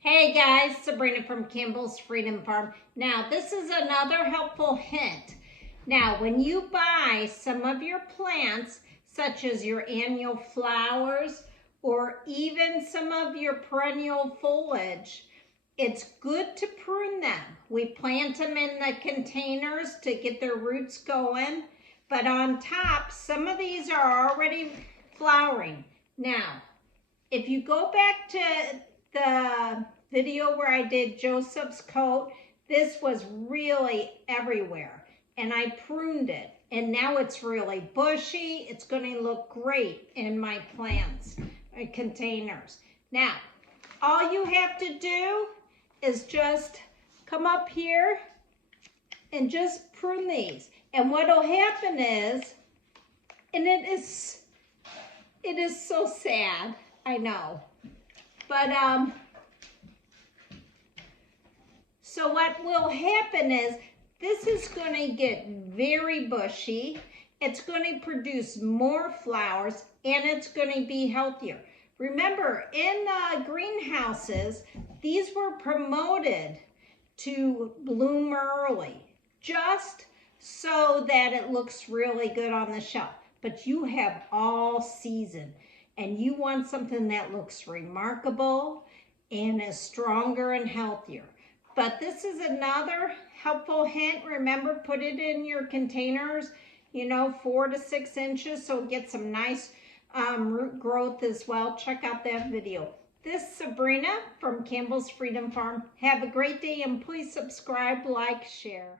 Hey guys, Sabrina from Campbell's Freedom Farm. Now, this is another helpful hint. Now, when you buy some of your plants, such as your annual flowers or even some of your perennial foliage, it's good to prune them. We plant them in the containers to get their roots going, but on top, some of these are already flowering. Now, if you go back to the video where I did Joseph's coat, this was really everywhere and I pruned it and now it's really bushy. It's going to look great in my plants containers. Now, all you have to do is just come up here and just prune these. And what will happen is, and it is so sad, I know, but so what will happen is this is going to get very bushy, it's going to produce more flowers, and it's going to be healthier. Remember, in greenhouses, these were promoted to bloom early, just so that it looks really good on the shelf. But you have all season, and you want something that looks remarkable and is stronger and healthier. But this is another helpful hint. Remember, put it in your containers, 4 to 6 inches, so get some nice root growth as well. Check out that video. This is Sabrina from Campbell's Freedom Farm. Have a great day, and please subscribe, like, share.